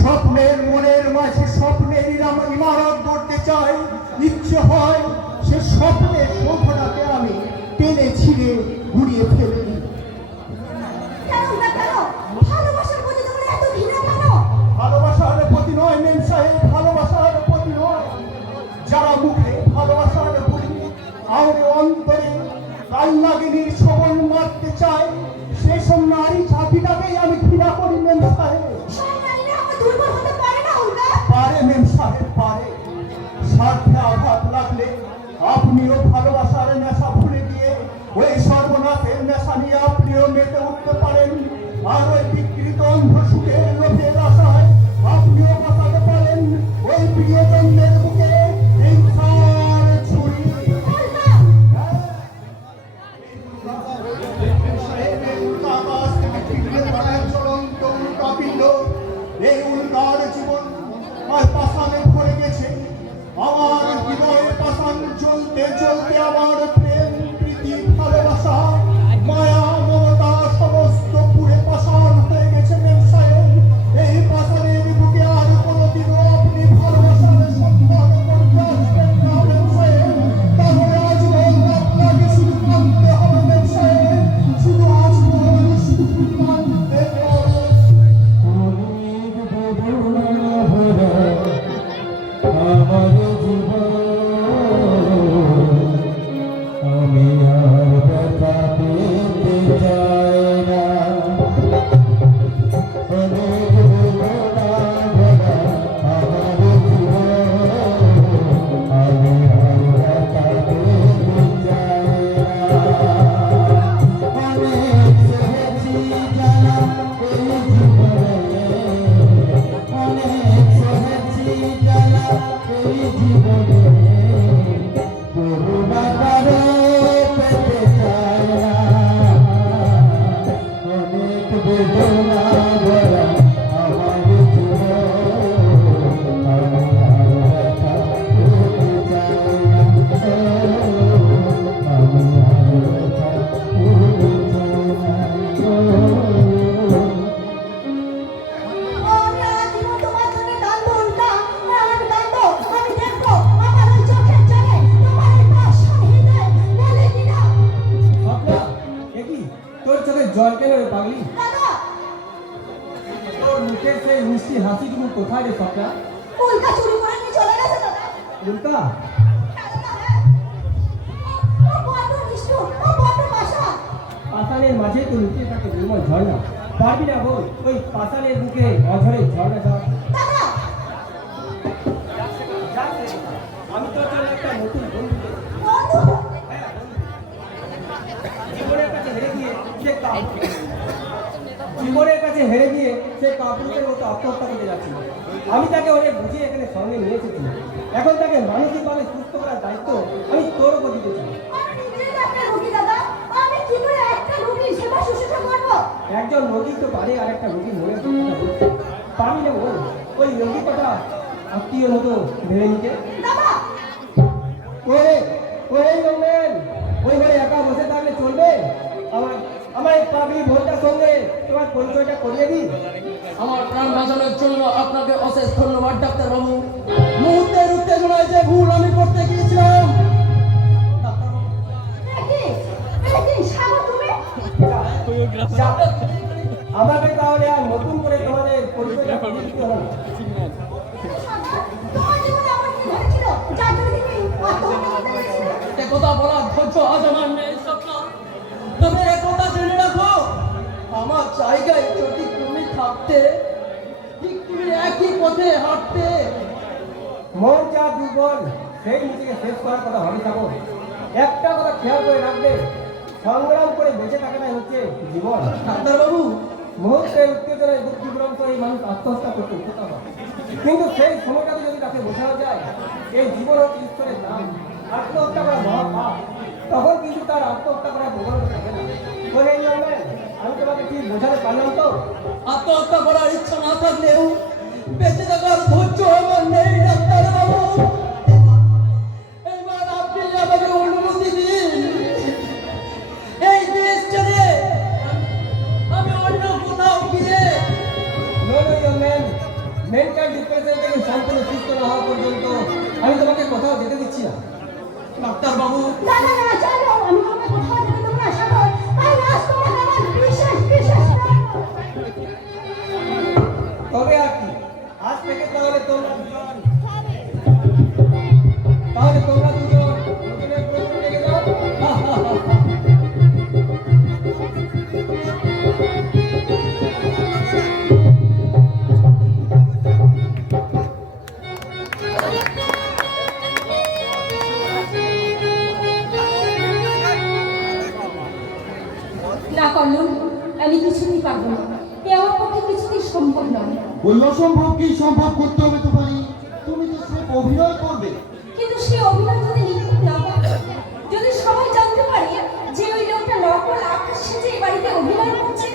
স্বপ্নের মনের মাঝে স্বপ্নের ইমারত গড়তে চাই, ইচ্ছে হয় সে স্বপ্নের শোভনাকে আমি টেনে ছিঁড়ে ঘুরিয়ে ফেলে দিই। ভালোবাসার প্রতি নয় মেম সাহেব, ভালোবাসার প্রতি নয়। যারা মুখে ভালোবাসার বলি আর অন্তরে কাল্লাগিনীর ছবল মারতে চায়, সেসব নারী চাপিটাকেই আমি ঘৃণা করি মেম সাহেব। পারে মেম সাহেব পারে। স্বার্থে আঘাত লাগলে আপনিও ভালোবাসার নেশা ভুলে গিয়ে ওই সর্বনাশের নেশা নিয়ে আপনিও মেতে উঠতে পারেন। আর ওই বিকৃত অন্ধ সুখের লোভের আশায় আপনিও বাঁচাতে পারেন ওই প্রিয়জনের বুকে হিংসার ছুরি। এই উল্কার জীবন আর পাষাণে ভরে গেছে। আমার হৃদয়ে পাষাণ জ্বলতে জ্বলতে আমার প্রেম প্রীতি ভালোবাসা মায়া মমতা সমস্ত পুরে পাষাণ হয়ে গেছে মেম সাহেব। এই পাষাণের বুকে আর কোনোদিনও আপনি ভালোবাসার সন্ধান করতে আসবেন না মেম সাহেব। তাহলে আজীবন আপনাকে শুধু কাঁদতে হবে মেম সাহেব, শুধু আজীবন শুধু কাঁদতে হবে। আমার জীবন আমি আর ব্যথা পেতে চাই না। অনেক বেদনা ভরা আমার জীবন আমি আর ব্যথা পেতে চাই না। অনেক সহেছি জানা এই জীবনে, অনেক সহেছি জানা এই জীবনে, করুণা কারো পেতে চাই না। অনেক বেদনা ভরা আমার জীবন আমি আর ব্যথা পেতে চাই না। আমি আর ব্যথা পেতে চাই না। জল কেন রে পাগলি? তোর মুখের সেই মিষ্টি হাসিটুকু কোথায় রে সপনা? উল্কা চুরি করে নিয়ে চলে গেছে দাদা। উল্কা? পাষাণের মাঝে তো লুকিয়ে থাকে নির্মল ঝর্ণা। পারবি না বল ওই পাষাণের বুকে অঝরে ঝর্ণা যাওয়া? আমি তোর জন্য একটা নতুন বন্ধু জীবনের কাছে হেরে গিয়ে সে কাপুরুষের মতো আত্মহত্যা করতে যাচ্ছিল। আমি তাকে অনেক বুঝিয়ে এখানে সঙ্গে নিয়ে এসেছি। এখন তাকে মানসিকভাবে সুস্থ করার দায়িত্ব আমি তোর উপর দিতে চাই। একজন রোগী তো পারে আর একটা রোগী মনে পারি না বল। ওই রোগী কথা আত্মীয় মতো ভেবে নিতে। ওই ঘরে একা বসে থাকলে চলবে? আমার পাগলি ভোরটার সঙ্গে তোমার পরিচয়টা করিয়ে দিই। আমার প্রাণ বাঁচানোর জন্য আপনাকে অশেষ ধন্যবাদ ডাক্তার বাবু। মুহূর্তের উত্তেজনায় যে ভুল আমি করতে গিয়েছিলাম। আমাকে তাহলে আর নতুন করে তোমাদের পরিচয়টা করিয়ে দিতে হবে। কথা বলার ধৈর্য আজ আমার নেই স্বপ্না। তবে একথা জেনে রাখো, আমার জায়গায় যদি তুমি থাকতে, ঠিক তুমি একই পথে হাঁটতে। মন যা দুর্বল সেই নিজেকে শেষ করার কথা ভাবি থাকো। একটা কথা খেয়াল করে রাখবে, সংগ্রাম করে বেঁচে থাকাটাই হচ্ছে জীবন। ডাক্তারবাবু, মুহূর্তে উত্তেজনায় বুদ্ধিভ্রংশ এই মানুষ আত্মহত্যা করতে উদ্যত হয়। কিন্তু সেই সময়টাতে যদি তাকে বোঝানো যায় এই জীবন হচ্ছে ঈশ্বরের দান, আত্মহত্যা করা মহাপাপ, তখন কিন্তু তার আত্মহত্যা করার প্রবণতা থাকে না। বলে এই জানবেন, আমি তোমাকে ঠিক বোঝাতে পারলাম তো? আত্মহত্যা করার ইচ্ছা না থাকলেও বেঁচে থাকার ধৈর্য আমার নেই ডাক্তারবাবু। এবার আপনি আমাকে অনুমতি দিন, এই দেশ ছেড়ে আমি অন্য কোথাও গিয়ে No, no, young man. Mental depression থেকে সম্পূর্ণ সুস্থ না হওয়া পর্যন্ত আমি তোমাকে কোথাও যেতে দিচ্ছি না। ডাক্তারবাবু। না না না চলো, আমি তোমাকে কোথাও যেতে দেবো না সাগর। আমি আজ তোমাকে আমার বিশেষ বিশেষ তবে আর কি, আজ থেকে তাহলে তোমরা দুজন হোটেলের প্রথম লেগে যাও। না করলো, আমি কিছুতেই পারবো না। এ আমার পক্ষে কিছুতেই সম্ভব নয়। ওই অসম্ভব কি সম্ভব করতে হবে তো পারি। তুমি তো সে অভিনয় করবে। কিন্তু সে অভিনয় যদি নিখুঁত না হয়, যদি সবাই জানতে পারে যে ওই লোকটা নকল আকাশ সেজে এই বাড়িতে অভিনয় করছে,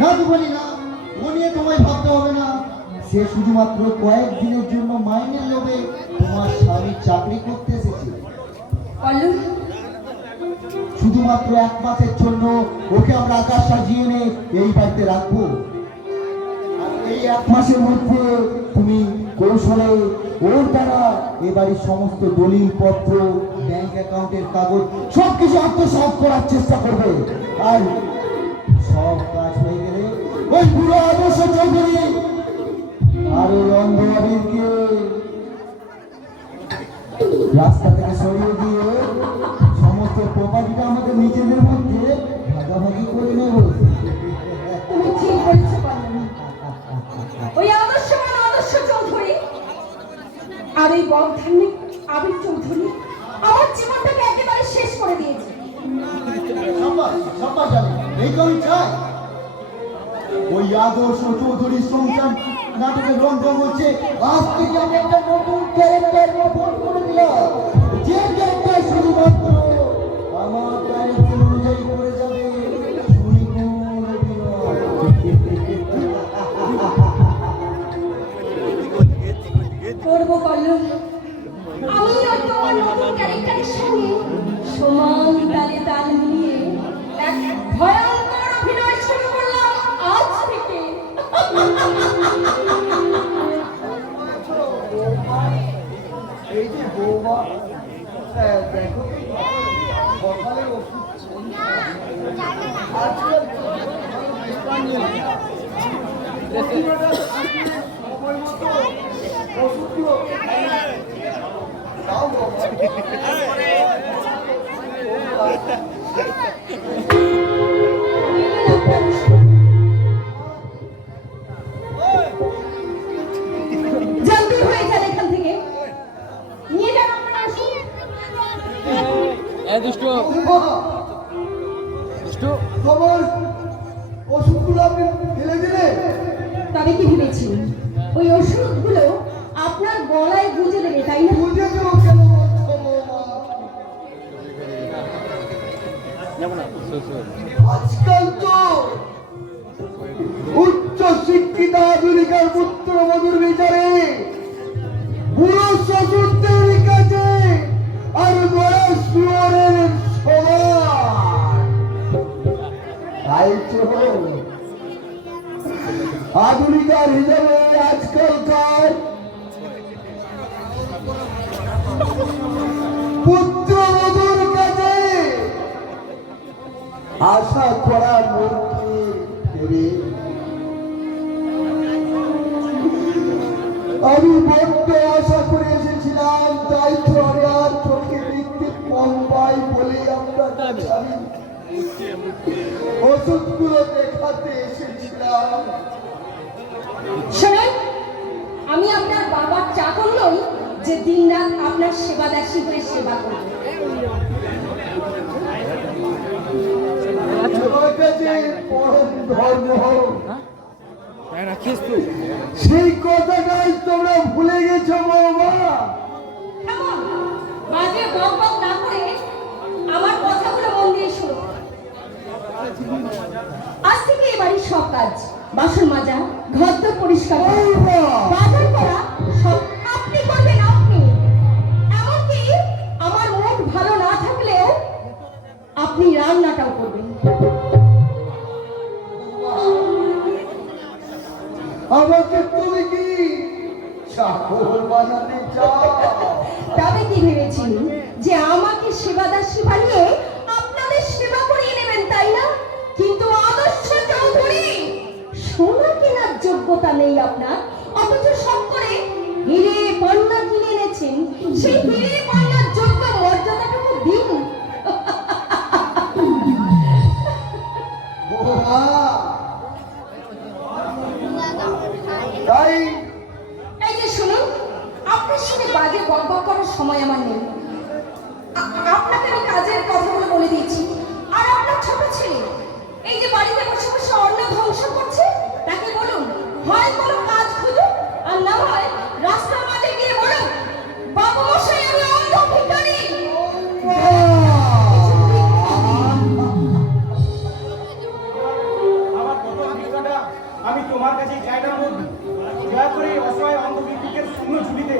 না তো পারি না, ও নিয়ে তোমায় ভাবতে হবে না। সে শুধুমাত্র কয়েকদিনের জন্য মাইনের লোভে তোমার স্বামী চাকরি করতে এসেছে। কল্লু শুধুমাত্র 1 মাসের জন্য ওকে আমরা আকাশ সাজিয়ে এনে এই বাড়িতে রাখবো। আর এই 1 মাসের মধ্যে তুমি কৌশলে ওর দ্বারা এ বাড়ির সমস্ত দলিল পত্র, ব্যাংক অ্যাকাউন্টের কাগজ সবকিছু আত্মসাৎ করার চেষ্টা করবে। আর সব কাজ হয়ে গেলে ওই বুড়ো আদর্শ চৌধুরী আর ওই অন্ধ আবিরকে রাস্তা থেকে সরিয়ে দিয়ে সমস্ত প্রপার্টিটা আমাদের নিজেদের মধ্যে ভাগাভাগি করে নেব। তুমি ঠিক বলেছো কল্লু। ওই আদর্শবান আদর্শ চৌধুরী আর এই বংধান্বিক আবির চৌধুরী আমার জীবনটাকে একেবারে শেষ করে দিয়েছে। সাব্বাস জানি এই তো আমি চাই ওই আদর্শ চৌধুরীর সংসার নাটকের রন্ধন হচ্ছে। আজ থেকে আমি একটা নতুন ক্যারেক্টার বহন করে দিলাম, যে ক্যারেক্টার শুধুমাত্র আমার ক্যারেক্টার অনুযায়ী করে যাবে। সুনিপুণ করবো কল্লু, আমি ওই তোমার নতুন ক্যারেক্টারের সঙ্গে সমান তালে তাল মিলিয়ে এক ভয়ঙ্কর অভিনয় শুরু করলাম আজ থেকে। এই যে বৌমা, দেখো সকালের ওষুধ আজকাল সময় মতো ওষুধগুলো দাও জলদি হয়ে যান এখান থেকে, নিয়ে যান আপনার ওষুধ। তোমার ওষুধগুলো আপনি ফেলে দিলে। তবে কি ভেবেছিলেন ওই ওষুধগুলো আপনার গলায় গুঁজে দেবে, তাই না? বুঝে দেবো কেন বলছো বৌমা? আজকাল তো উচ্চ শিক্ষিত আধুনিকার পুত্রবধূর বিচারে বুড়ো শ্বশুরদের কাছে আর বয়স শুয়োরের সমান। তাই তো আধুনিকার হিসাবে আজকালকার পুত্রবধূর কাছে আশা করা মূর্তি দেবে। আমি বড্ড আশা করে এসেছিলাম, তাই তো আমি আর চোখে দেখতে কম পাই বলে আপনার কাছে আমি ওষুধগুলো দেখাতে এসেছিলাম। শুনুন, আমি আপনার বাবার চাকর নই যে দিনরাত আপনার সেবা দাসী হয়ে সেবা করবে। কাছে পরম ধর্ম। সেই কথাটাই তোমরা ভুলে গেছো বাবা। এমন বাজে বক বক না করে আমার কথাগুলো মন দিয়ে শোনো। আজ থেকে এই বাড়ির সব কাজ, বাসন মাজা, ঘরদোর পরিষ্কার করা, বাজার করা সব আপনি করবেন। আপনি এমনকি আমার মুড ভালো না থাকলেও আপনি রান্নাটাও করবেন। আমাকে তুমি কি চাকর বানাতে চাও? তবে কি ভেবেছেন যে আমাকে সেবাদাসী বানিয়ে আপনাদের সেবা করিয়ে নেবেন, তাই না? কিন্তু আদর্শ চৌধুরী, সোনা কেনার যোগ্যতা নেই আপনার, অথচ সব করে হিরে পণ্য কিনে এনেছেন। সেই হিরে পণ্যের যোগ্য মর্যাদাটুকু দিন। বৌমা, তাই এই যে শুনুন, আপনার সাথে বাজে বকবক করার সময় আমার নেই। আপনাকে আমি কাজের কথাগুলো বলে দিয়েছি। আর আপনার ছোট ছেলে এই যে বাড়িতে বসে বসে অন্ন ধ্বংস করছে, তাকে বলুন হয় কোনো কাজ খুঁজুক, আর না হয় রাস্তার মাঝে গিয়ে বলুন, বাবু মশাই আমি অন্ধ ভিখারি। আমার কত ভিক্ষাটা আমি তোমার কাছে চাই না বন্ধু। দয়া করে এই অসহায় অন্ধ ভিক্ষুকের শূন্য ঝুলিতে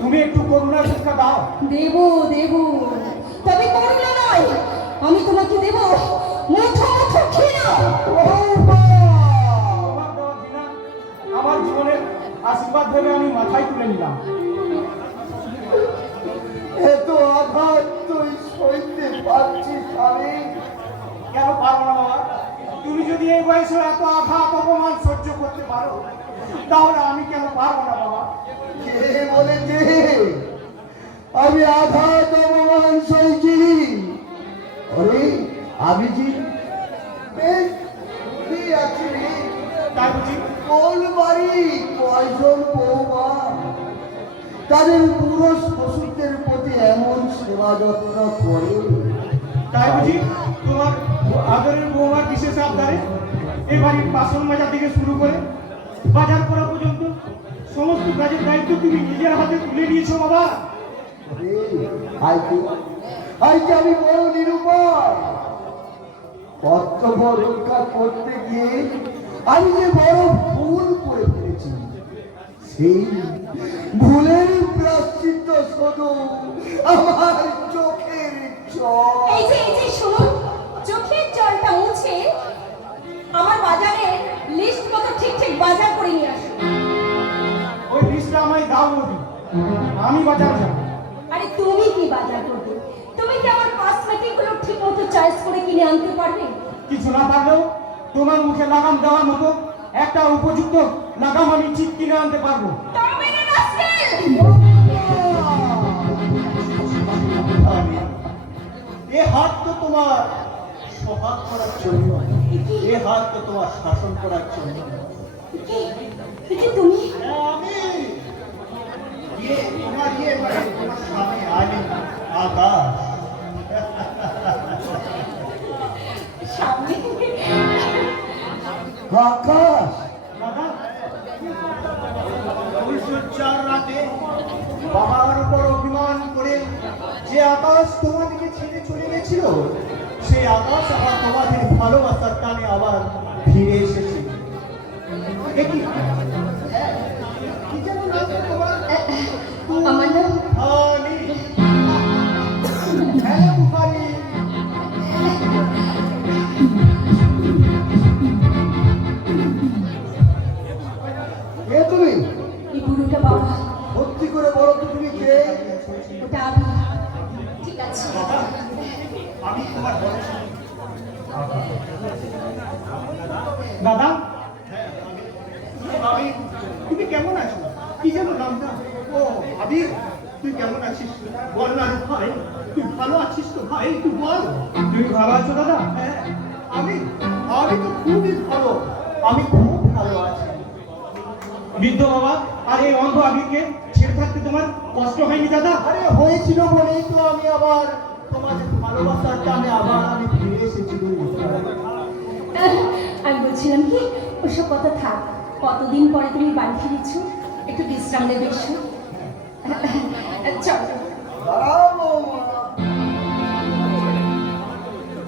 তুমি একটু করুণার শিক্ষা দাও। দেব দেব, তবে করুণা নয়, আমি তোমাকে দেব মুঠো মুঠো ঘৃণা। তোমার দেওয়া ঘৃণা আমার জীবনের আশীর্বাদ ভেবে আমি মাথায় তুলে নিলাম। এত আঘাত তুই সইতে পারছিস? আমি কেন পারবো না বাবা? তুমি যদি এই বয়সে এত আঘাত অপমান সহ্য করতে পারো, তাহলে আমি কেন পারবো না বাবা? কে বলেছে আমি আঘাত অপমান সইছি? আরে আমি কি বেশ কি আছি রে? তাই বুঝি? কোন বাড়ি কয়জন বৌমা তাদের পুরো শ্বশুরদের প্রতি এমন সেবা যত্ন করে? তাই বুঝি তোমার আদরের বৌমার বিশেষ আবদারে এই বাড়ির বাসন মাজা থেকে শুরু করে বাজার করা পর্যন্ত সমস্ত কাজের দায়িত্ব তুমি নিজের হাতে তুলে নিয়েছো বাবা। আজকে আমি বড় নিরুপায়। কর্তব্য রক্ষা করতে গিয়ে আমি যে বড় ভুল করে ফেলেছি, সেই ভুলের প্রায়শ্চিত্ত শুধু আমার চোখের জল। এই যে শুনুন, চোখের জলটা মুছে আমার বাজারের লিস্ট মতো ঠিক ঠিক বাজার করে নিয়ে আসুন। ওই লিস্টটা আমায় দাও বৌদি, আমি বাজার যাবো। আরে তুমি কি বাজার করবে? তুমি কি আমার কসমেটিক গুলো ঠিক মতো চয়েস করে কিনে আনতে পারবে? কিছু না পারলেও তোমার মুখে লাগাম দেওয়ার মতো একটা উপযুক্ত লাগাম আমি ঠিক কিনে আনতে পারবো। তবে না রাস্কেল! এ হাত তো তোমার সোহাগ করার জন্য, এ হাত তো তোমার শাসন করার জন্য। কি তুমি? আমি তোমার মানে তোমার স্বামী আমি আকাশ। সামনে আকাশ, দাদা, ফুলসজ্জার রাতে বাবার উপর অভিমান করে যে আকাশ তোমাদেরকে ছেড়ে চলে গেছিল, সেই আকাশ আবার তোমাদের ভালোবাসার টানে আবার ফিরে এসেছে। এ কি? কি যেন নাম তোমার? আমার নাম হানি। হ্যালো হানি। কে তুমি? এই বুড়োটা বাবা, সত্যি করে বলো তো তুমি কে? ওটা আমি। ঠিক আছে, বাবা, আমি তোমার বড় স্বামী। দাদা, আমি, তুমি কেমন আছো? কি যেন নামটা? ও আবির, তুই কেমন আছিস? বল না রে ভাই, তুই ভালো আছিস তো ভাই? তুই বল। তুমি ভালো আছো দাদা? হ্যাঁ, আমি তো খুবই ভালো, আমি খুব ভালো আছি। বৃদ্ধ বাবা আর এই অন্ধ আবিরকে ছেড়ে থাকতে তোমার কষ্ট হয়নি দাদা? আরে হয়েছিল বলেই তো আমি আবার তোমাদের ভালোবাসার টানে আবার আমি ফিরে এসেছি। আমি বলছিলাম কি, ওসব কথা থাক। কতদিন পরে তুমি বাড়ি ফিরেছো, একটু বিশ্রাম নেবে এসো। চলো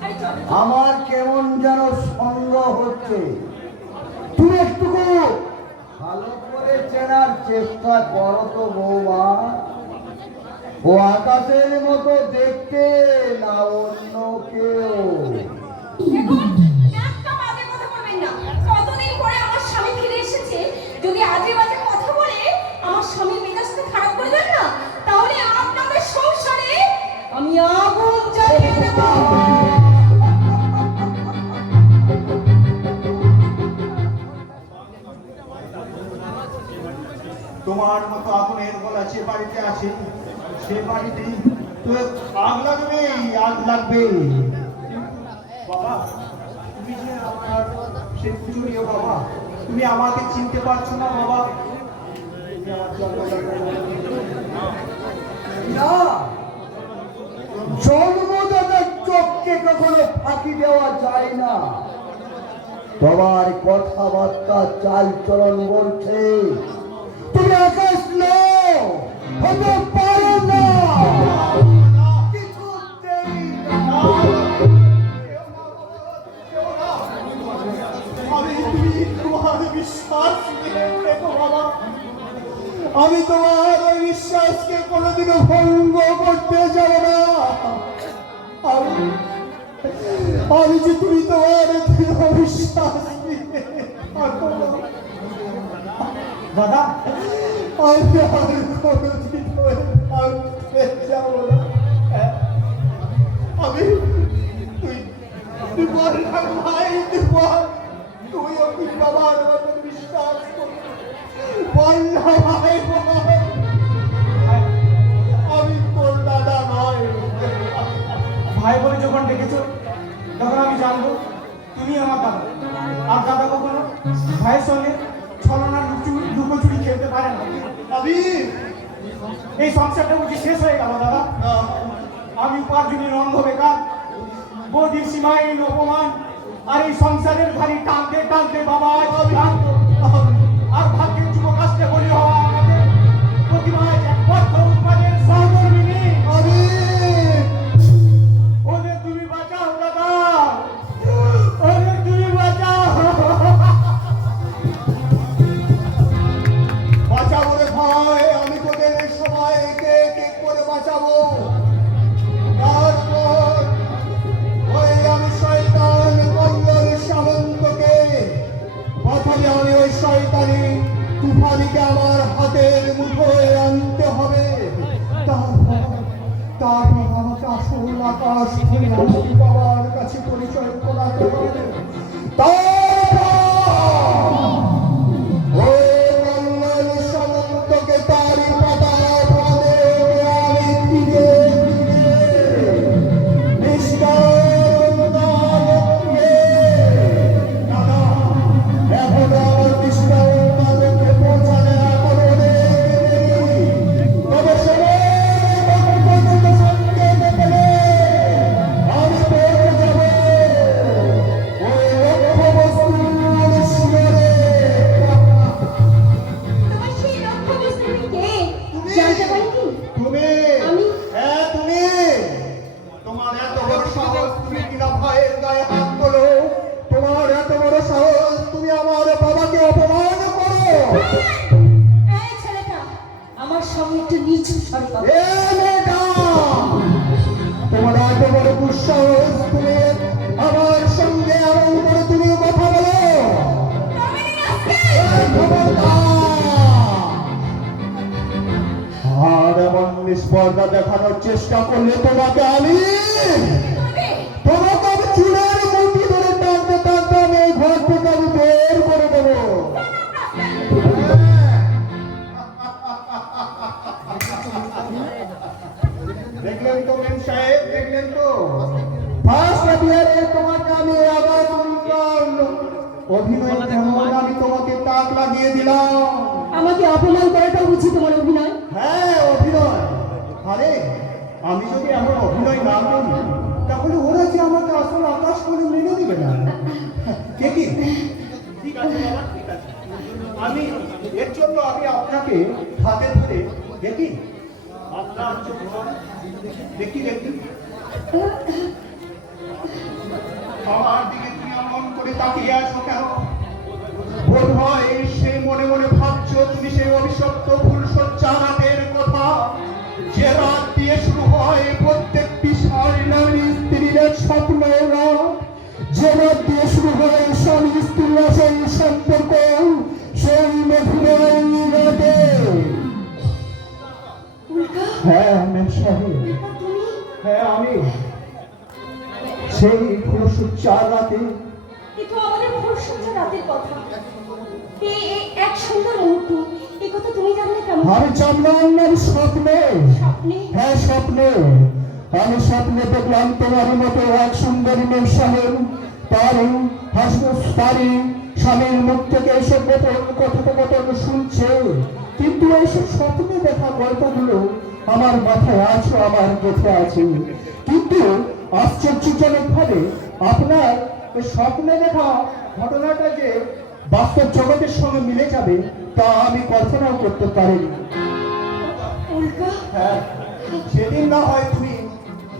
আরে চলো। আমার কেমন যেন সন্দেহ হচ্ছে। তুমি একটুকু ভালো করে চেনার চেষ্টা করো তো বৌমা। ও আকাশের মতো দেখতে না অন্য কেউ? দেখুন, একটা বাজে কথা বলবেন না। কতদিন পরে আমার স্বামী ফিরে এসেছে, যদি আজে বাজে কথা বলে আমার স্বামীর মেজাজটা খারাপ করে দেন না, তাহলে আপনাদের সংসারে আমি আগুন জ্বালিয়ে দেব। তোমার মতো আগুনের গলা যে বাড়িতে আছে, সে বাড়িতে তো আগ লাগবে, আগ লাগবে। বাবা, তুমি যে আমার সে পুজোরিও বাবা, তুমি আমাকে চিনতে পারছো না বাবা? তুমি আমার না, জন্মদাতার চোখকে কখনো ফাঁকি দেওয়া যায় না। তোমার কথাবার্তা চাল চলন বলছে তুমি আকাশ নও, হতে পারো না। কিছুতেই না। তুমি তোমার বিশ্বাস নিয়ে দেখো বাবা, আমি তোমার ওই বিশ্বাসকে কোনোদিনও ভঙ্গ করতে যাব না। আমি যে তুমি তোমার দৃঢ় বিশ্বাস নিয়ে থাকো না। দাদা, আমি আর কোনোদিন থাকতে যাব না। আমি তুই বল না ভাই, তুই বল, তুই ওই বাবার মতো বিশ্বাস কর, বল না ভাই বল, আমি তোর দাদা নয়। ভাই বলে যখন ডেকেছো, তখন আমি জানবো তুমি আমার দাদা। আর দাদা কখনো ভাইয়ের সঙ্গে ছলনার লুকোচুরি খেলতে পারে না। আমি এই সংসারটা বুঝি শেষ হয়ে গেল দাদা। আমি উপার্জনের অন্ধ বেকার, বৌদির সীমাহীন অপমান, আর এই সংসারের ভারী টানতে টানতে বাবা আজ ক্লান্ত। আর ভাগ্যের যুব কাজকে বলি হওয়া আমাদের প্রতিমায় এক পথ উৎপাদের সহকর্মিনী। আমি ওদের তুমি বাঁচাও দাদা, ওদের তুমি বাঁচাও। বাঁচাবো রে ভাই, আমি তোদের সবাইকে এক এক করে বাঁচাবো। তারপর ওই আমি শয়তান কল্লোল সামন্তকে প্রথমে আমি ওই শয়তানি তুফানিকে আমার হাতের মুঠোয় আনতে হবে। তারপর আমাকে আসল আকাশ ধরে আমার বাবার কাছে পরিচয় করাতে হবে। ওই কল্লোল সামন্তকে তারই পাতা ফাঁদে আমি ফিরে তোমার সেই লক্ষ্য বস্তু কে জানতে পারি কি? তুমি, আমি? হ্যাঁ তুমি, তোমার এত বড় সাহস, তুমি কিনা ভাইয়ের গায়ে হাত তোলো? তোমার এত বড় সাহস, তুমি আমার বাবাকে অপমান করো? এই ছেলেটা আমার সঙ্গে একটু নিচু স্বরে কথা এ মেয়েটা, তোমার এত বড় দুঃসাহস, তুমি আমার সঙ্গে এমন করে তুমি কথা বলো? এই খবরদার! আর এমন নিষ্পর্ধা দেখানোর চেষ্টা করলে তোমাকে আমি চুলের মুঠি ধরে টানতে টানতে আমি এই ঘর থেকে আমি বের করে দেবো। দেখলেন তো মেম সাহেব, দেখলেন তো ফার্স্ট অ্যাপিয়ারে তোমাকে আমি আবার অভিনয় কেমন আমি তোমাকে তাক লাগিয়ে দিলাম। আমাকে অপমান করাটা বুঝি তোমার অভিনয়? হ্যাঁ অভিনয়। আরে আমি যদি এমন অভিনয় না করি তাহলে ওরা যে আমাকে আসল আকাশ করে মেনে দিবে না। কে কি? ঠিক আছে বাবা, ঠিক আছে। আমি এর জন্য আমি আপনাকে হাতে ধরে দেখি আপনার চোখ দেখি দেখি আমার দিকে তুমি এমন করে তাকিয়ে আছো কেন? বোধ হয় সে মনে মনে ভাবছো তুমি সেই অভিশপ্ত ফুল সজ্জা রাতের কথা, যে রাত দিয়ে শুরু হয় প্রত্যেকটি স্বামী স্ত্রীর স্বপ্ন রাত, যে রাত দিয়ে শুরু হয় স্বামী স্ত্রীর সেই সম্পর্ক, সেই মধুময় রাতে। হ্যাঁ মেম সাহেব, তুমি হ্যাঁ আমি সেই ফুল সজ্জা রাতে। এ তো আমাদের ভবিষ্যৎ রাতের কথা। এই এক সুন্দর মুহূর্ত, এই কথা তুমি জানলে কেমন? আমি জানলাম না স্বপ্নে। স্বপ্নে? হ্যাঁ স্বপ্নে। আমি স্বপ্নে দেখলাম তোমার মতো এক সুন্দরী মেয়ে সাহেব তারই তারই স্বামীর মুখ থেকে এসব কথোপকথন শুনছে, কিন্তু এইসব স্বপ্নে দেখা গল্পগুলো আমার মাথায় আছে, আমার গেঁথে আছে। কিন্তু আশ্চর্যজনক ভাবে আপনার এই স্বপ্নে দেখা ঘটনাটা যে বাস্তব জগতের সঙ্গে মিলে যাবে তা আমি কল্পনাও করতে পারিনি। উল্কা, হ্যাঁ, সেদিন না হয় তুমি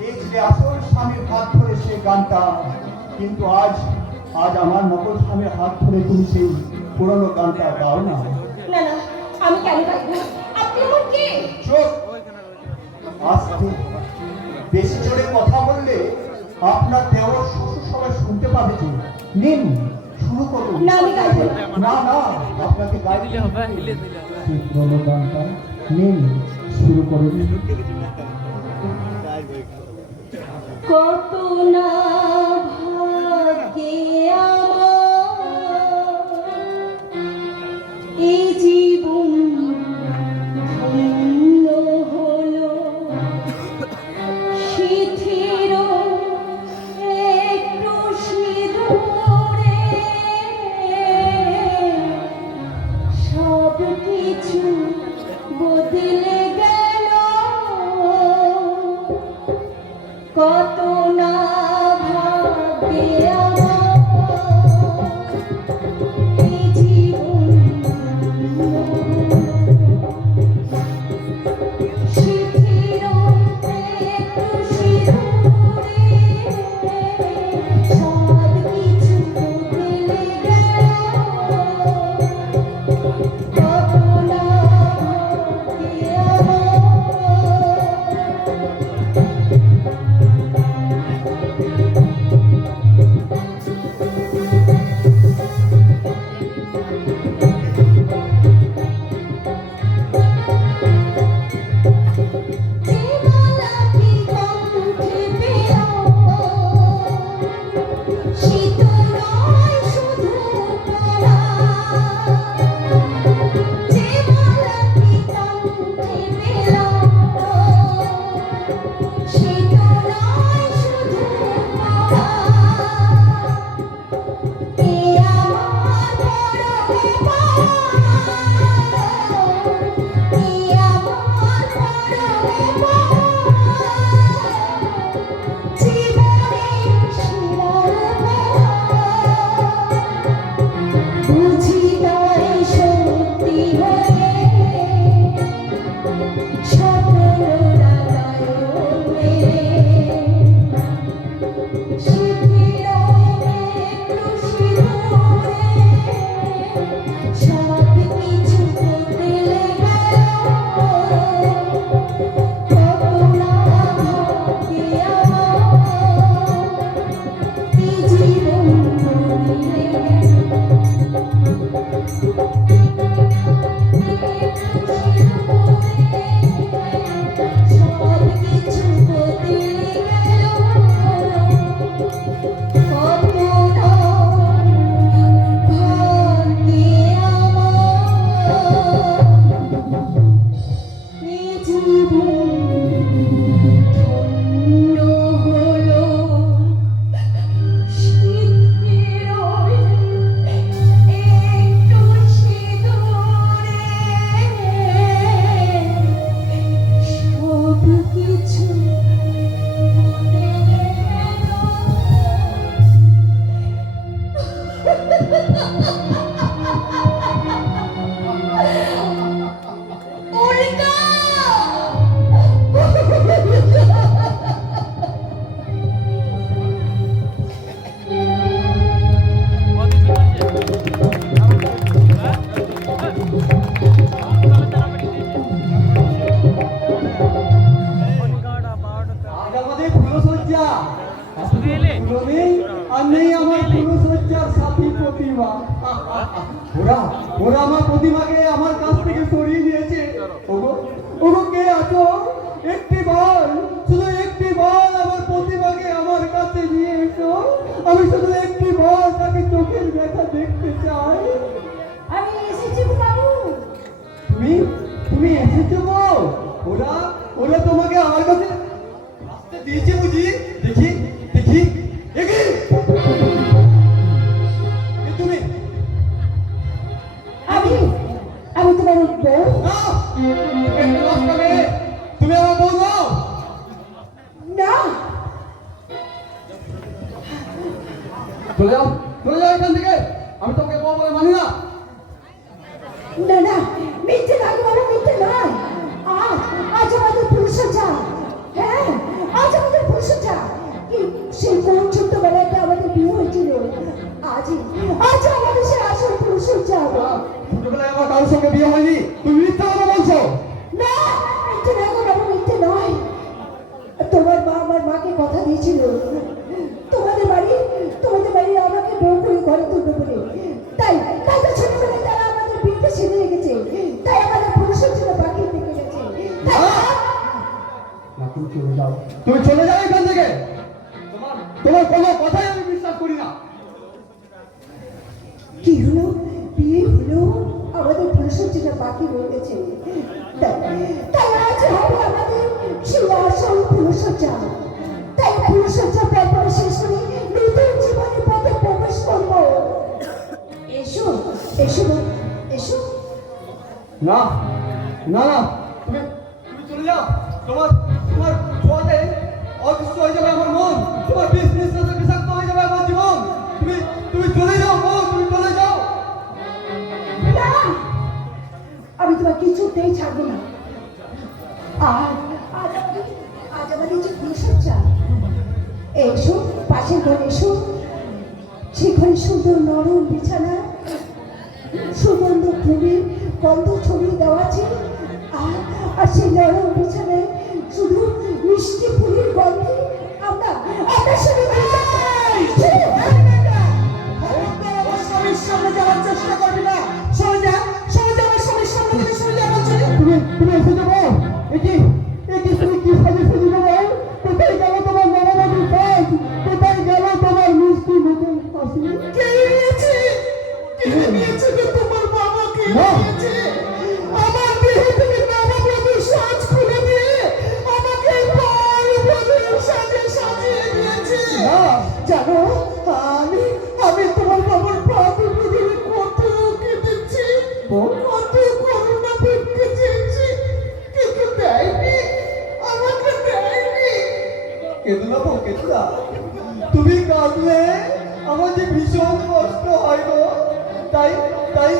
দেখলে আসল স্বামীর হাত ধরে সেই গানটা, কিন্তু আজ আমার নকল স্বামীর হাত ধরে তুমি সেই পুরনো গানটা গাও না। না না, আমি কেন গাইব? আপনি আমার কে? চোখ আস্তে, বেশি জোরে কথা বললে আপনার দেওয়ার শ্বশুর সবাই শুনতে পাবে। যে নিন শুরু করুন। না, আমি গাইব না। না না, আপনাকে গাইতে হবে। সেই পুরনো গানটা নিন শুরু করুন। কত না ভাগ্যে আমার এই জীবন ধন্য হলো, শিথির একটু সিঁদুরে সব কিছু বদলে গেল। কত না ভাগ্যে আমার এই জীবন শিথির একটু সিঁদুরে সব কিছু বদলে গেল। কত না ভাগ্যে আমার ফুলো নেই আর নেই আমার ফুলসজ্জার সাথী প্রতিমা। ওরা ওরা আমার প্রতিমাকে আমার কাছ থেকে সরিয়ে দিয়েছে। ওগো ওগো কে আছো? একটি বার, শুধু একটি বার আমার প্রতিমাকে আমার কাছে নিয়ে এসো। আমি শুধু একটি বার তাকে চোখের দেখা দেখতে চাই। আমি এসেছি গো বাবু। তুমি তুমি এসেছো গো? ওরা ওরা তোমাকে আমার কাছে আসতে দিয়েছে বুঝি? দেখি দেখি দেখি কে তুমি? আমি আমি তোমার বউ। না, একটু রাস্তা মেয়ে, তুমি আমার বউ নও। না, চলে যাও এখান থেকে। আমি তোমাকে বউ বলে মানি না। না না, মিথ্যে নয় গো বাবু, মিথ্যে নয়। আজ আমাদের ফুলসজ্জা। হ্যাঁ, আজ আমাদের ফুলসজ্জা। সেই কোন ছোট্টবেলাতে আমাদের বিয়ে হয়েছিল। আজ আমাদের সে আসল ফুলসজ্জা। ছোটবেলায় আমার কারোর সঙ্গে বিয়ে হয়নি, তুমি মিথ্যা কথা বলছো। না, মিথ্যে নয় গো বাবু, মিথ্যে নয়। তোমার মা আমার মাকে কথা দিয়েছিল তোমাদের বাড়ি আমাকে বউ করে ঘরে তুলবে বলে। তাই তাই তো ছোটবেলায় তারা আমাদের বিয়েতে সেরে রেখেছে। তাই আমাদের ফুলসজ্জা বাকি থেকে গেছে। না, তুমি চলে যাও, তুমি চলে যাও এখান থেকে। তোমার কোনো কথাই আমি বিশ্বাস করি না। কি হলো? বিয়ে হলো, আমাদের ফুলসজ্জা বাকি রয়ে গেছে। তাই আজ হবে আমাদের সেই আসল ফুলসজ্জা। তাই ফুলসজ্জা তারপরে শেষ করে নতুন জীবনের পথে প্রবেশ করব। এসো এসো এসো। না না না, তুমি তুমি চলে যাও। তোমার তোমার ছোঁয়াতে অদৃশ্য হয়ে যাবে আমার মন। তোমার নিঃশ্বাসে বিষাক্ত হয়ে যাবে আমার জীবন। তুমি তুমি চলে যাও গো, তুমি চলে যাও। না, আমি তোমার কিছুতেই ছাড়বো না। আজ আমাদের যে ফুলসজ্জা, এসো পাশের ঘরে এসো। সেখানে সুন্দর নরম বিছানা, সুগন্ধ ফুলের গন্ধ ছড়িয়ে দেওয়া আছে। আর সেই নরম বিছানায় শুধু মিষ্টি ফুলের গন্ধে আমরা শুধু স্বামীর সামনে যাওয়ার চেষ্টা করবি না। সরে যা আমার স্বামীর সামনে থেকে সরে যা বলছি। তুমি এসে যাবো। একি তুমি কি সাজে সেজে যাবো? কোথায় গেল তোমার নরমাদি কাজ? কোথায় গেল তোমার মিষ্টি মুখের হাসি? কে নিয়েছে গো তোমার বাবাকে? নিয়েছে আমার দেহ থেকে নববধূর সাজ খুলে দিয়ে আমাকে বধূর সাজে সাজিয়ে দিয়েছে। জানো, আমি তোমার বাবার প্রাথমিক ধরে কত কেঁদেছি, কত করুণা ভিক্ষে চেয়েছি, কিন্তু দেয়নি, আমাকে দেয়নি। কেঁদো না বউ, কেঁদো না। তুমি কাঁদলে আমার যে ভীষণ কষ্ট হয় গো। তাই তাই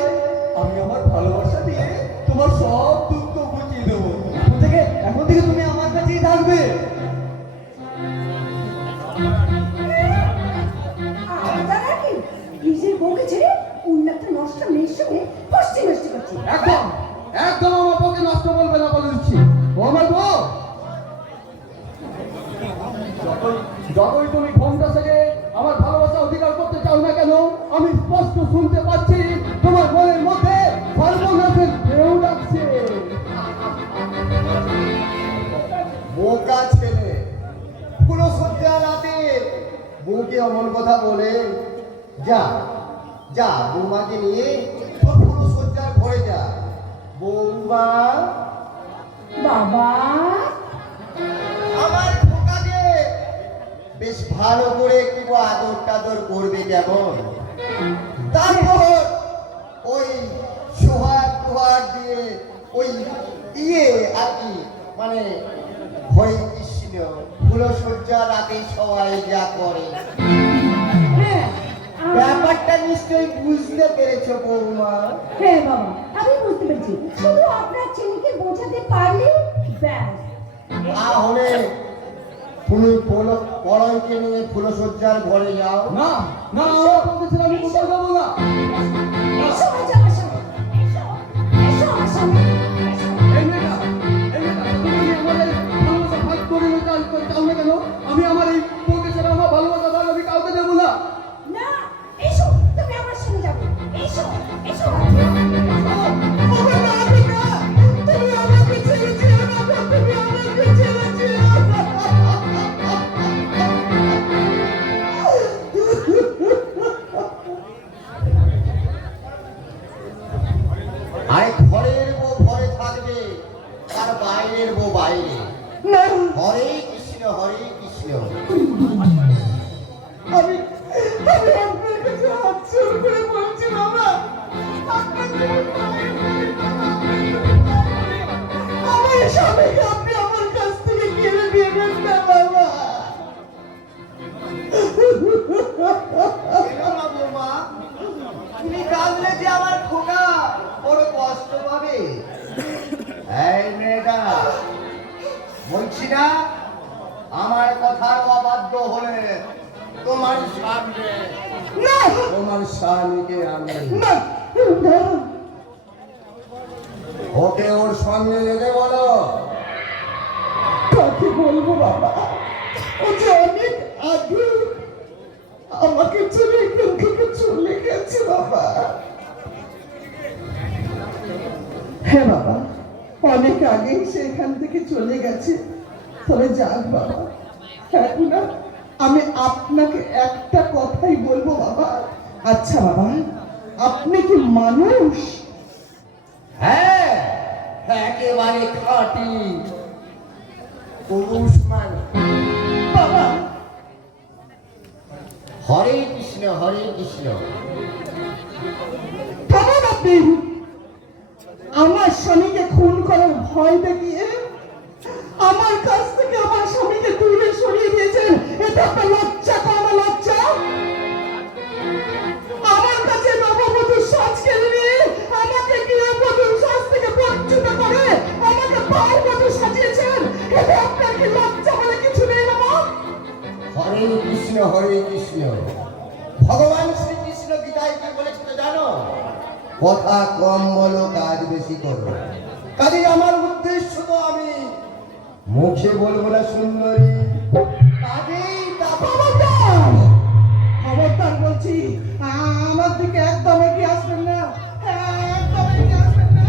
আমি আমার ভালোবাসা দিয়ে তোমার সব দুঃখ বুঝিয়ে দেবো। এখন থেকে তুমি আমার কাছেই থাকবে। নিজের বউকে ছেড়ে উন্নত নষ্ট মেয়ের সঙ্গে ফষ্টি নষ্টি করছি। একদম একদম আমার বউকে নষ্ট বলবে না, বলে দিচ্ছি। ও আমার বউ, যতই তুমি ঘোমটা থেকে আমার ভালোবাসা অধিকার করতে চাও না কেন, আমি স্পষ্ট শুনতে পাচ্ছি তোমার মনের মধ্যে সর্বনাশের ঢেউ ডাকছে। বোকা ছেলে, ফুলসজ্জা রাতে বউকে অমন কথা বলে। যা যা, বৌমাকে নিয়ে তোর ফুলসজ্জার ঘরে যা। বৌমা, বাবা, আমার বোকাকে বেশ ভালো করে একটু আদর টাদর করবে কেমন। তারপর ওই সোহাগ টোহাগ দিয়ে ওই আর কি মানে হরে কৃষ্ণ ফুলসজ্জা রাতে সবাই যা করে। হ্যাঁ ব্যাপারটা নিশ্চয়ই বুঝতে পেরেছো বৌমা? হ্যাঁ বাবা, আমি বুঝতে পেরেছি। শুধু আপনার ছেলেকে বোঝাতে পারলে ব্যাস। তাহলে তুমি পলয়কে নিয়ে ফুলসজ্জার ঘরে যাও। না না, আমার বউকে ছেড়ে আমি কোথাও যাবো না। এসো আজ আমার সঙ্গে, এসো আমার সঙ্গে। এই মেয়েটা, তুমি আমার এই ভালোবাসা ভাগ করে নিতে চাও না কেন? আমি আমার এই বউকে ছেড়ে আমার ভালোবাসা না হরে কৃষ্ণ হরে কৃষ্ণ। আমি আমি আপনার কাছে হাত জোড় করে বলছি বাবা, আপনার জীবন পায়ে পড়ে বাবা, আমার স্বামীকে আপনি আমার কাছ থেকে কেড়ে নেবেন না বাবা। বৌমা, তুমি কাঁদলে যে আমার খোকা বড় কষ্ট পাবে। এই মেয়েটা, বলছি না আমার কথার অবাধ্য হলে তোমার সামনে না তোমার স্বামীকে আমি না না ওকে ওর সঙ্গে যেতে বলো। কাকে বলবো বাবা, ও যে অনেক আগে আমাকে ছেড়ে এখান থেকে চলে গেছে বাবা। হ্যাঁ বাবা, অনেক আগেই সে এখান থেকে চলে গেছে। তবে যাক বাবা, এখন না আমি আপনাকে একটা কথাই বলবো বাবা। আচ্ছা বাবা, আপনি কি মানুষ? হ্যাঁ, একেবারে খাঁটি পুরুষ মানুষ। বাবা হরে কৃষ্ণ হরে কৃষ্ণ। কেমন আপনি আমার স্বামীকে খুন করার ভয় দেখিয়ে আমার কাছ থেকে আমার স্বামীকে দূরে সরিয়ে দিয়েছেন? এটা আপনার লজ্জা করে না? লজ্জা? আমার কাছে নববধূর সাজ কেড়ে নিয়ে আমাকে গৃহবধূর সাজ থেকে বঞ্চিত করে আমাকে পাওবধূ সাজিয়েছেন। এটা আপনার কি লজ্জা বলে কিছু নেই বাবা? হরে কৃষ্ণ হরে কৃষ্ণ। ভগবান শ্রীকৃষ্ণ গীতায় কি বলেছিল জানো? কথা কম বলো, কাজ বেশি করো। কাজে আমার উদ্দেশ্য তো আমি মুখে বলবো না সুন্দরী, কাজেই তা খবরদার! খবরদার বলছি, আমার দিকে একদম এগিয়ে আসবেন না। একদম এগিয়ে আসবেন না।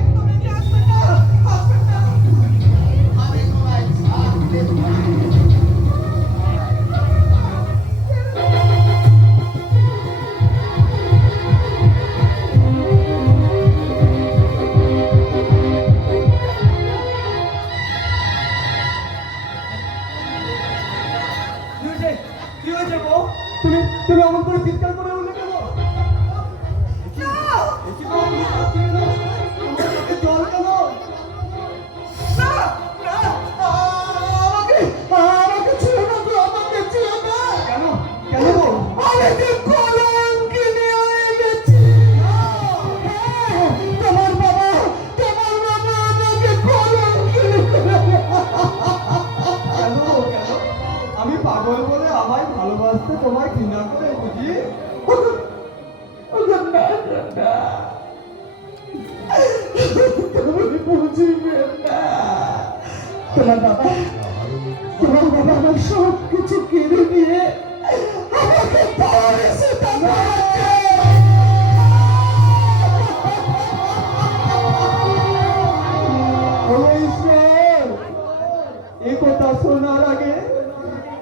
একদম এগিয়ে আসবেন না। আসবেন না। আমি তোমায় ছাড়তে পারি না। কি হয়েছে বউ? তুমি তুমি অমন করে চিৎকার করে উঠলে কেন? এসি তো আমি রাত্রি না, তোমার চোখে জল কেন? না, না, আমাকে ছেড়ে না তো, আমাকে ছেড়ে না। কেন কেন বউ? আমি যে কলঙ্কিনী হয়ে গেছি। হ্যাঁ, তোমার বাবা আমাকে কলঙ্কিনী করে। কেন কেন? আমি পাগল বলে আমায় ভালোবাসতে তোমায় ঘৃণা করে বুঝি? তুমি বুঝিবে না। তোমার বাবা আমার সব কিছু কেড়ে নিয়ে আমাকে পরেছে এই কথা শোনার আগে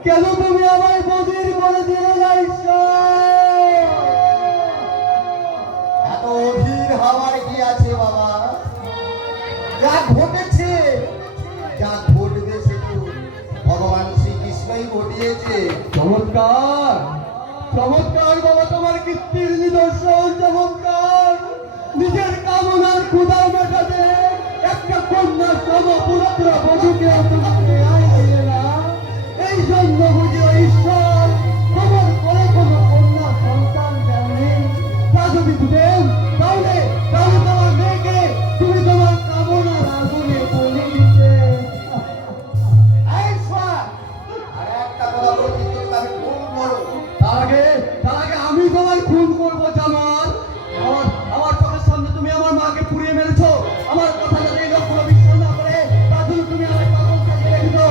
কেন তুমি আমায় বদির করে দিলে না ঈশ্বর? এত অধীর হওয়ার কি আছে বাবা? যা ঘটেছে, যা ঘটবে সেটু ভগবান শ্রীকৃষ্ণই ঘটিয়েছে। চমৎকার চমৎকার বাবা, তোমার কীর্তির নিদর্শন চমৎকার। নিজের কামনার ক্ষুধা মেটাতে একটা কন্যার সমপুত্র বধূকে তুমি ন্যায় দিলে না। এই জন্য বুঝিও ঈশ্বর তোমার করে কোনো কন্যা সন্তান দেননি। তা যদি দেন তাহলে তাহলে তোমার মেয়েকে তুমি তোমার কামনার আগুনে বলি দিতে। এই শোন, আর একটা কথা বলছি, তোকে আমি খুন করবো। তার আগে আমি তোমার খুন করবো জামাল। আমার চোখের সামনে তুমি আমার মাকে পুড়িয়ে মেরেছো। আমার কথা যাতে এই লোকগুলো বিশ্বাস না করে তার জন্য তুমি আমার পাগল সাজিয়ে রেখেছো।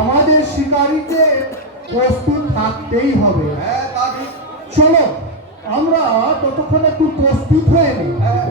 আমাদের শিকারীতে প্রস্তুত থাকতেই হবে। হ্যাঁ তা ঠিক। চলো আমরা ততক্ষণ একটু প্রস্তুত হয়ে নিই। হ্যাঁ।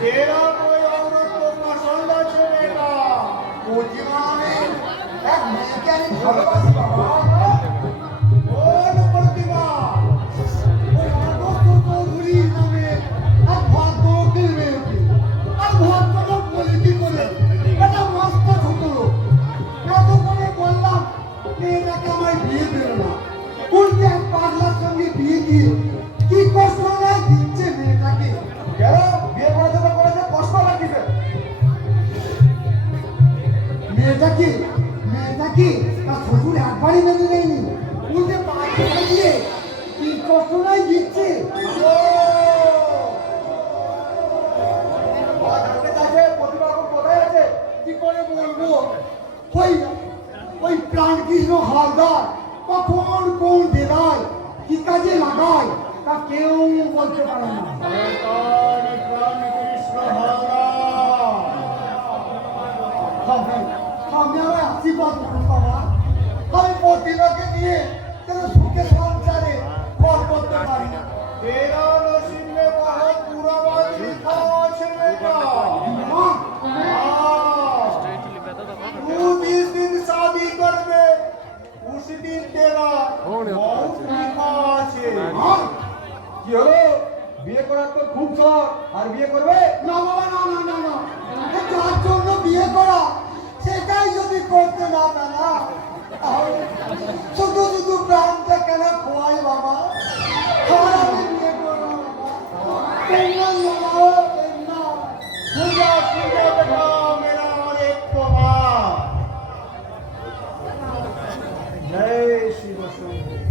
तेरा कोई औरत को पसंद আছে बेटा। बोल प्रतिभा। কি কষ্ট না দিচ্ছে মেয়েটাকে। কেন বিয়ে করাতে তো করেছে কষ্ট লাগছে। মেয়েটাকে তার শ্বশুর একবারই মেনে নেয়নি, উল্টে পাঁচ দিয়ে কি কষ্ট নাই দিচ্ছে। প্রতিভা এখন কোথায় আছে? কি করে বলবো, ওই প্রাণকৃষ্ণ হালদার কখন কোন বেলায় কি কাজে লাগায় তা কেউ বলতে পারে না। আমি আমার আশীর্বাদ করুন বাবা, আমি প্রতিভাকে নিয়ে যেন সুখে সংসারে ঘর করতে পারি। तेरा नसीब में बहुत बुरा बात लिखा है बेटा। মা, तू जिस दिन शादी कर दे उस दिन तेरा बहुत लिखा আছে। মা, কি হলো? বিয়ে করার তো খুব শখ, আর বিয়ে করবে? না বাবা, না না না না, যার জন্য বিয়ে করা সেটাই যদি করতে না পারা তাহলে শুধু শুধু প্রাণটা কেন খোয়াই বাবা। আর আমি বিয়ে করবো বাবা, প্রেগন্যান্ট বাবা, প্রেগন্যান্ট। सुजा सुजा बेटा मेरा और एक तो बाप। जय शिव शंकर।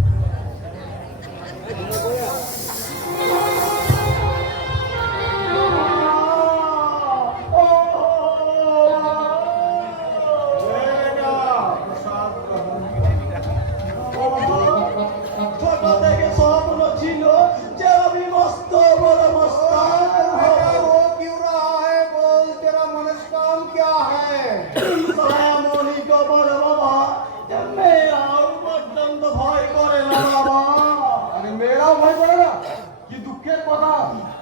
ছোট থেকে স্বপ্ন ছিল যে আমি মস্ত বড় মস্তান হব। वो क्यों रहा है बोल, तेरा मनस्का এমনই খবর বাবা যে মেয়েরাও পর্যন্ত ভয় করে না বাবা। আরে মেয়েরাও ভয় করে না, কি দুঃখের কথা।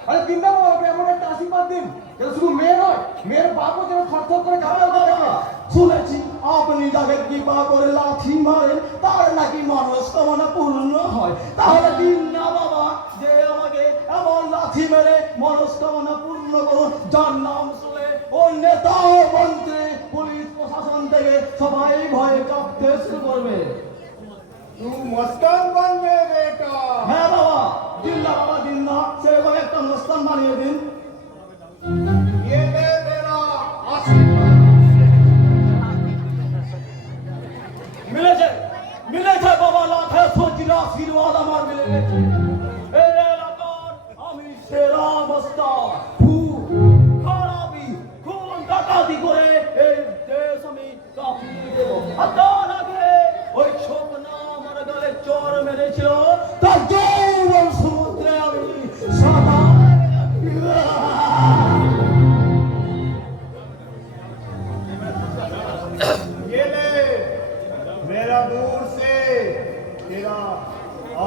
আরে চিন্তা করো, ওকে এমন একটা আশীর্বাদ দিন যেন শুধু মেয়ে নয়, মেয়ের বাপও যেন থরথর করে কাঁপে ওকে দেখে। শুনেছি আপনি যাকে কৃপা করে লাথি মারেন তার নাকি মনস্কামনা পূর্ণ হয়। তাহলে দিন না বাবা যে আমাকে এমন লাথি মেরে মনস্কামনা পূর্ণ করুন, যার নাম শুনে ওই নেতা মন্ত্রী পুলিশ প্রশাসন থেকে সবাই ভয়ে কাঁপতে শুরু করবে। তুই মস্তান বানবে বেটা। হ্যাঁ বাবা, দিন না বাবা, দিন না, সেরকম একটা অনুষ্ঠান বানিয়ে দিন। ये दे मेरा आशीर्वाद। মিলেছে বাবা, লাখে সচির আশীর্বাদ আমার মিলে গেছে। এই এলাকার আমি সেরা মাস্টার। খারাপি খুন ডাকাতি করে এই দেশ আমি কাঁপিয়ে দেবো। আর তার আগে ওই ছোকনা আমার গালে চর মেরেছিল, তার যৌবন সমুদ্রে আমি সাঁতার ये ले मेरा दूर से तेरा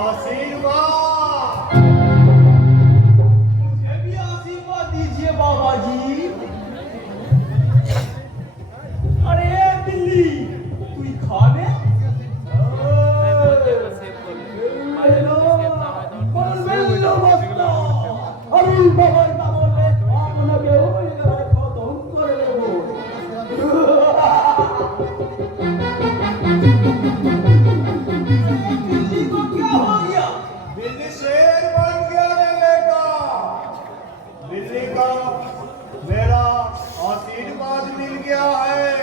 आशीर्वाद। मुझे भी आशीर्वाद दीजिए बाबा जी। अरे बिल्ली তুই খাবে? আমি বাবার না বললে আপনাকে ওই জায়গায় খতম করে দেবো। बिल्ली को क्या हो गया? बिल्ली शेर बन गया रे बेटा। बिल्ली का मेरा आशीर्वाद मिल गया है।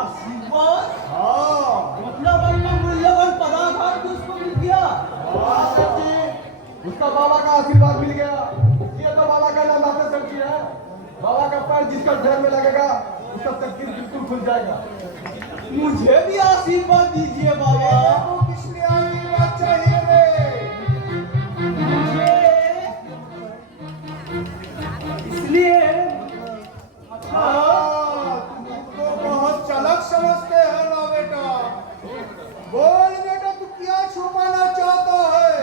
आशीर्वाद? हाँ मतलब अपना मूल्यवान पदार्थ उसको मिल गया। हाँ सच्ची, उसका बाबा का आशीर्वाद मिल गया। ये तो बाबा का नाम आपने शक्ति है। बाबा का पैर जिसका घर में लगेगा उसका शक्ति बिल्कुल खुल जाएगा। मुझे भी आशीर्वाद दीजिए बाबा। आपको किस लिए आशीर्वाद चाहिए रे? मुझे इसलिए हाँ, तुम तो बहुत चालाक समझते हैं ना बेटा। बोल बेटा, तू क्या छुपाना चाहता है?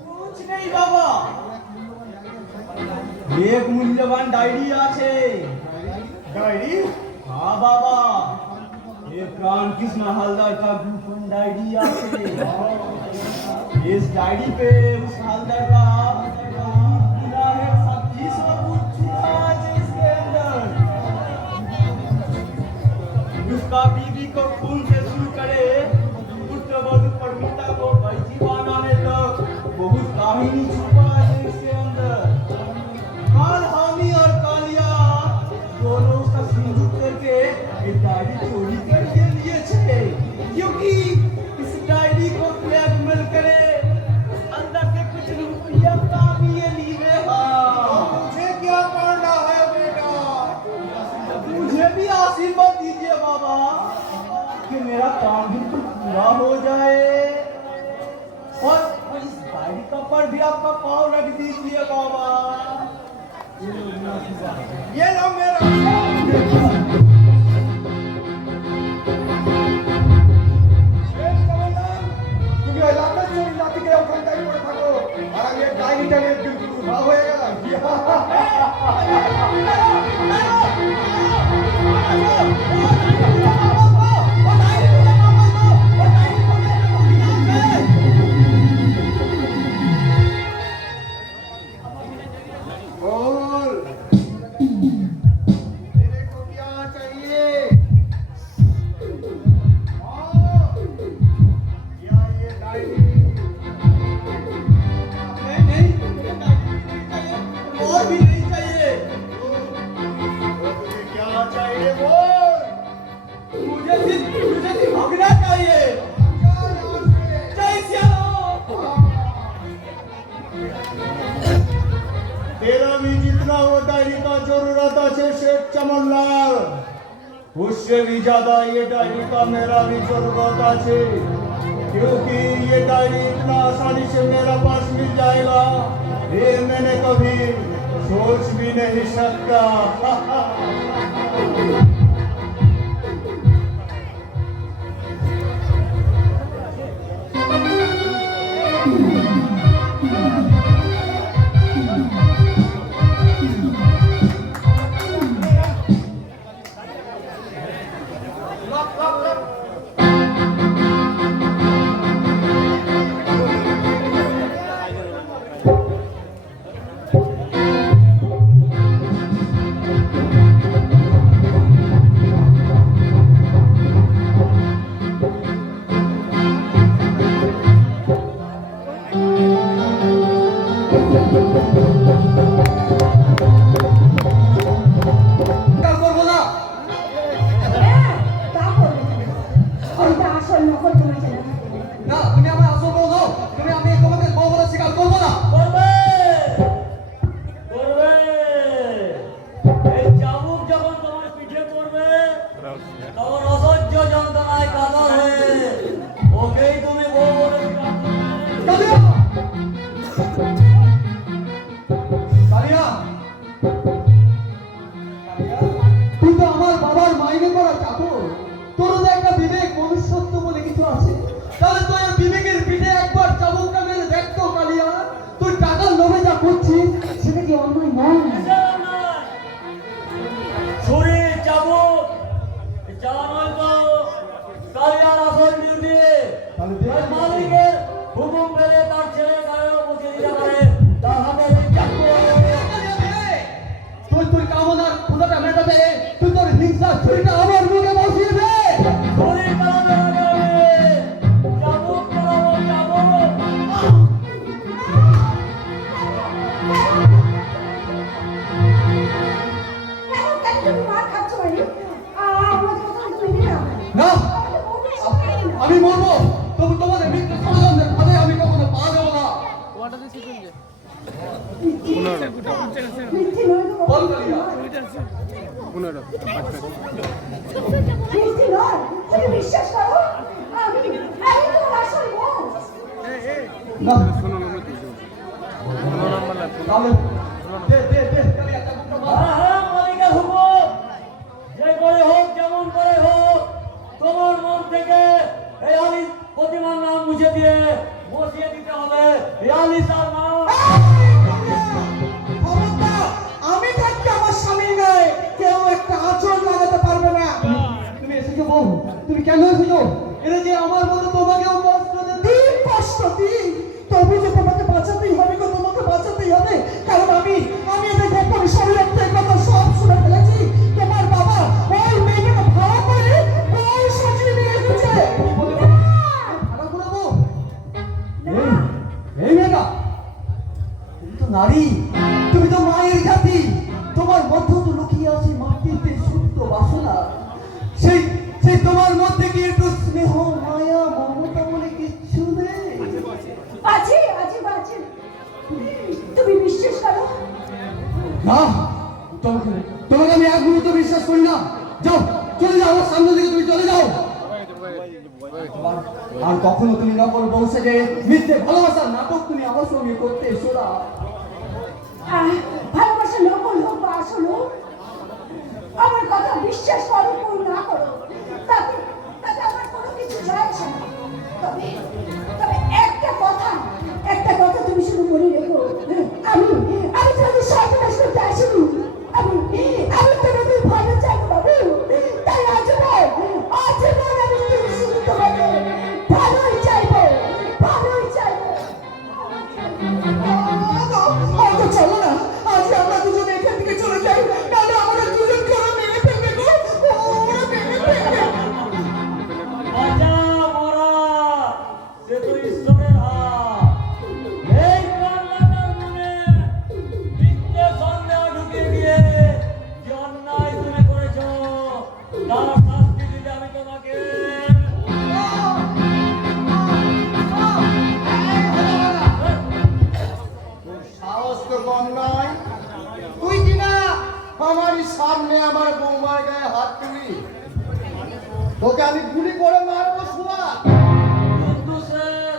कुछ नहीं बाबा, एक मूल्यवान डायरी আছে। डायरी? हाँ बाबा, एक प्राण कृष्ण हलदर का गोपन डायरी আছে। इस डायरी पे उस हलदर का पूरा है, सब चीज कुछ छुपा है इसके अंदर। उसका बीवी को खून से शुरू करे पुत्रवधू परमिता को बैठी बनाने तक बहुत कहानी छुपा है इसके अंदर। काल हामी और कालिया दोनों उसका सिंदूर करके एक डायरी चोरी करके लिए थे, क्योंकि इस डायरी को ब्लैकमेल करे अंदर से कुछ रुपया कामिए लिए। मुझे क्या करना है बेटा? मुझे भी आशीर्वाद दीजिए बाबा कि मेरा काम बिल्कुल पूरा हो जाए, और इस डायरी का पर भी आपका पाँव रख दीजिए बाबा। ये लो मेरा शेष कमलदार, তুমি ওই লাঠের চোর লাঠিকে ওখানটাই পড়ে থাকো, আর আমি এই ডায়েরিটা নিয়ে বিলকুল উধাও হয়ে গেলাম। बोल, तेरे को क्या चाहिए? हाँ, क्या ये डायरी? नहीं, और भी नहीं चाहिए। तुझे क्या चाहिए बोल? मुझे सिर्फ भगना चाहिए। जय श्री राम। तेरा भी जितना वो डायरी का जरूरत है शेख चमनलाल, उससे भी ज्यादा ये डायरी का मेरा भी जरूरत है, क्योंकि ये डायरी इतना आसानी से मेरा पास मिल जाएगा ये मैंने कभी सोच भी नहीं सकता। চাকর, তোর তো একটা বিবেক মনুষ্যত্ব বলে কিছু আছে। তাহলে তুই ওই বিবেকের পিঠে একবার চাবুকটা মেরে দেখতো কালিয়া, তুই টাকার লোভে যা করছিস সেটা কি অন্যায় নয়? ছুরি চাবুক চালানো তো কালিয়ার আসল ডিউটি। মালিকের হুকুম পেলে তার ছেলে গায়েও বসে দিতে পারে, তার হাতে তুই তোর কামনার ক্ষুধাটা মেটাতে তুই তোর হিংসা ছুরিটা আমার মুখে বসিয়ে দে। ছুরি চালানো হবে, চাবুক চালাবো চাবুক। কেন তুমি মার খাচ্ছ মানে? আমার কথা তুমি মেনে নাও। না, আমাকে বলতে শিখাই না। আমি মরবো, তবু তোমাদের মিত্র ষড়যন্ত্রের ফাঁদে আমি কখনো পা দেবো না। মিথ্যে নয় তো বল কালিয়া। মিথ্যে নয়, তুমি বিশ্বাস করো আমি তোমার আসল বউ। না, তাহলে দে দে দে কালিয়া চাবুকটা মার। হ্যাঁ হ্যাঁ, মালিকের হুকুম, যে করে হোক যেমন করে হোক তোমার মন থেকে এই আলিস প্রতিমার নাম মুছে দিয়ে বসিয়ে দিতে হবে এই আলিস আর নাম। আমি থাকতে আমার স্বামীর গায়ে কেউ একটা আঁচড় লাগাতে পারবে না। তুমি এসেছো বউ, তুমি কেন এসেছো? এটা যে আমার মতো তোমাকেও কষ্ট দেবে। কষ্ট দিই তবু যে তোমাকে বাঁচাতেই হবে গো, তোমাকে বাঁচাতেই হবে, কারণ আমি এদের গোপন ষড়যন্ত্রের কথা সব শুনে ফেলেছি। তোমার বাবা ওই মেয়েকে ভাড়া করে বউ সাজিয়ে নিয়ে এসেছে। ভাড়া করে বউ? এই মেয়েটা, তুমি তো নারী, তুমি তো মায়ের জাতি, তোমার মধ্যে তো লুকিয়ে আছে মাটিতে সুপ্ত বাসনা। সেই সেই তোমার মধ্যে কি একটু স্নেহ মায়া মমতা বলে কিচ্ছু নেই? আছে আছে আছে, তুমি বিশ্বাস করো। না, তোমাকে তোমাকে আমি এক মুহূর্ত বিশ্বাস করি না। যাও, চলে যাও, আমার সামনে থেকে তুমি চলে যাও। আর কখনো তুমি নকল বউ সেজে মিথ্যে ভালোবাসার নাটক তুমি আমার সঙ্গে করতে এসো না। ভালোবাসা নকল হোক বা আসল হোক, আমার কথা বিশ্বাস করো না করো, তাতে তাতে আমার কোনো কিছু যায় আসে না। তবে তবে একটা কথা তুমি শুধু মনে রেখো, আমি তোমাদের সর্বনাশ করতে আসিনি। আমি তোমাদের ভালো চাই বাবু, তাই আজীবন আমি শুধু তোমাদের ভালোই চাইবো, ভালোই চাইবো। চলো না, আজ আমরা দুজনে এখান থেকে চলে যাই, নাহলে আমাদের দুজনকে ওরা মেরে ফেলবে গো, ওরা মেরে ফেলবে। বাঁচা মরা, সে তো ঈশ্বরের হাত। এই কল্যাণের মনে মিথ্যে সন্দেহ ঢুকিয়ে দিয়ে যে অন্যায় তুমি করেছো তার শাস্তি দিতে আমি তোমাকে। সাহস তো কম নয়, তুই কিনা আমারই সামনে আমার বৌমার গায়ে হাত তুলি, তোকে আমি গুলি করে মারবো শুয়া। কিন্তু স্যার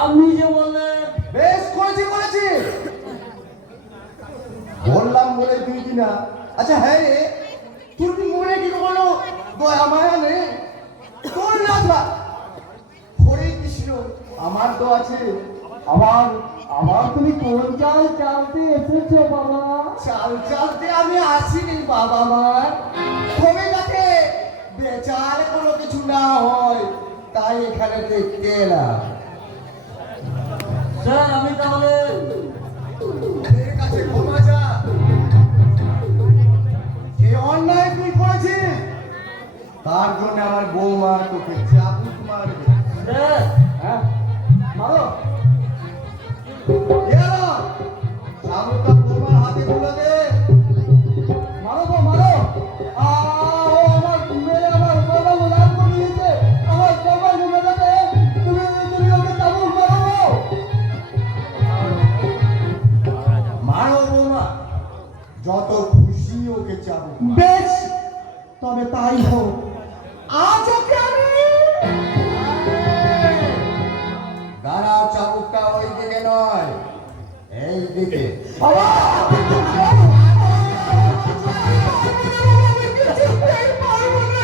আপনি যে বললেন বেশ করেছি বললাম বলে তুই কিনা। আচ্ছা হ্যাঁ রে, তোর কি মনে কি কোনো দয়া মায়া নেই? তোর না থাক, হরে কৃষ্ণ আমার তো আছে। আমার তুমি কোন চাল চালতে এসেছো বাবা? চাল চালতে আমি আসিনি বাবা মার, তবে যাতে বেচার কোনো কিছু না হয় তাই এখানে দেখতে এলাম। স্যার আমি তাহলে এর কাছে ক্ষমা চা, যে অন্যায় তুই করেছিস তার জন্য আমার বৌমা তোকে চাবুক মারবে। স্যার হ্যাঁ, মারো। চাবুকটা বৌমার হাতে তুলে দে। মারো গো, মারো। ও আমার মেয়ে আমার বাবা লাভ করে দিয়েছে, আমার সবাই মেয়েটাতে তুমি ওকে চাবুক মারো। মারো বৌমা, যত খুশি ওকে চাবুক মারো। বেশ, তবে তাই হোক। আজ ওকে আমি দাঁড়াও, চাবুকটা ওই দিকে নয় এই দিকে। কিছুতেই পারবো না,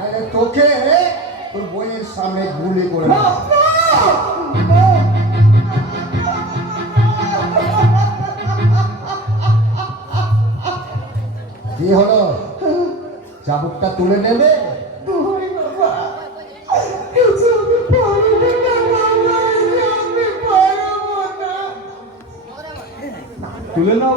নাহলে তোকে তোর বইয়ের সামনে গুলি করে দেব। কি হলো, চাবুকটা তুলে নেবে? তুলে নাও